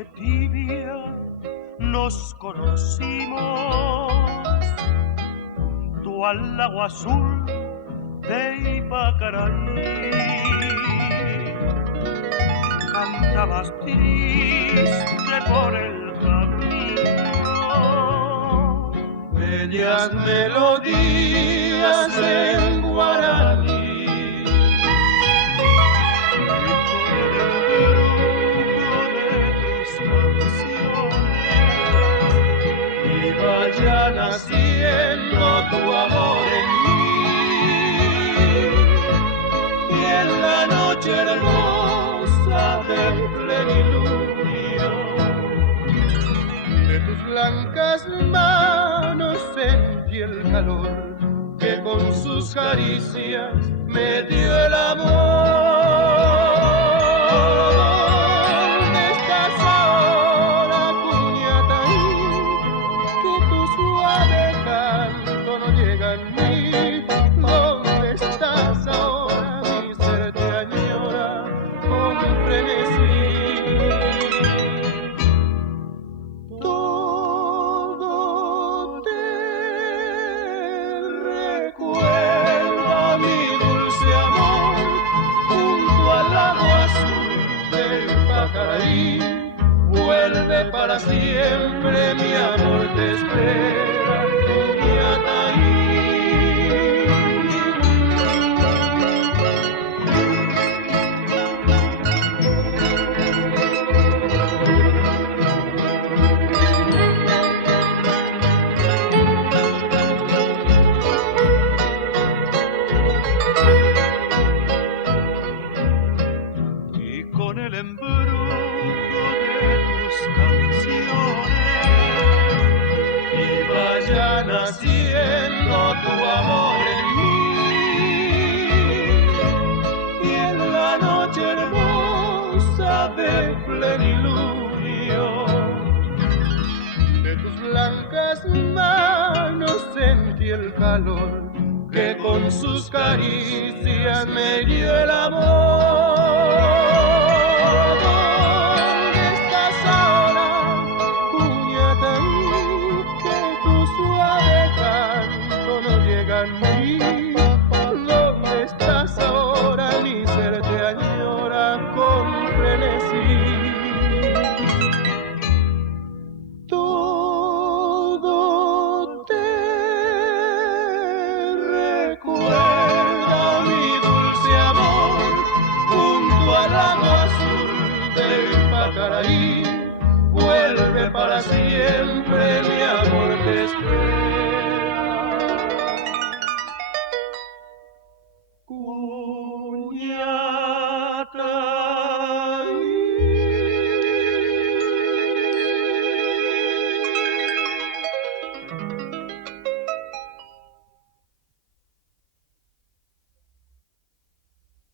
noche tibia nos conocimos junto al lago azul de Ipacaraí. Cantabas triste por el camino bellas melodías en guaraní. Ya naciendo tu amor en mí, y en la noche hermosa del plenilunio de tus blancas manos sentí el calor que con sus caricias me dio el amor. ¿Dónde estás ahora? Mi ser te añora con frenesí. Todo te recuerda, mi dulce amor, junto al lago azul del Ipacaraí. Vuelve para siempre, mi amor te espera, Tumiataí. Naciendo tu amor en mí, y en la noche hermosa de plenilunio de tus blancas manos sentí el calor que con sus caricias me dio el amor. ¿Dónde estás ahora? Mi ser te añora con frenesí. Todo te recuerda, mi dulce amor, junto al lago azul del Ipacaraí. Vuelve para siempre.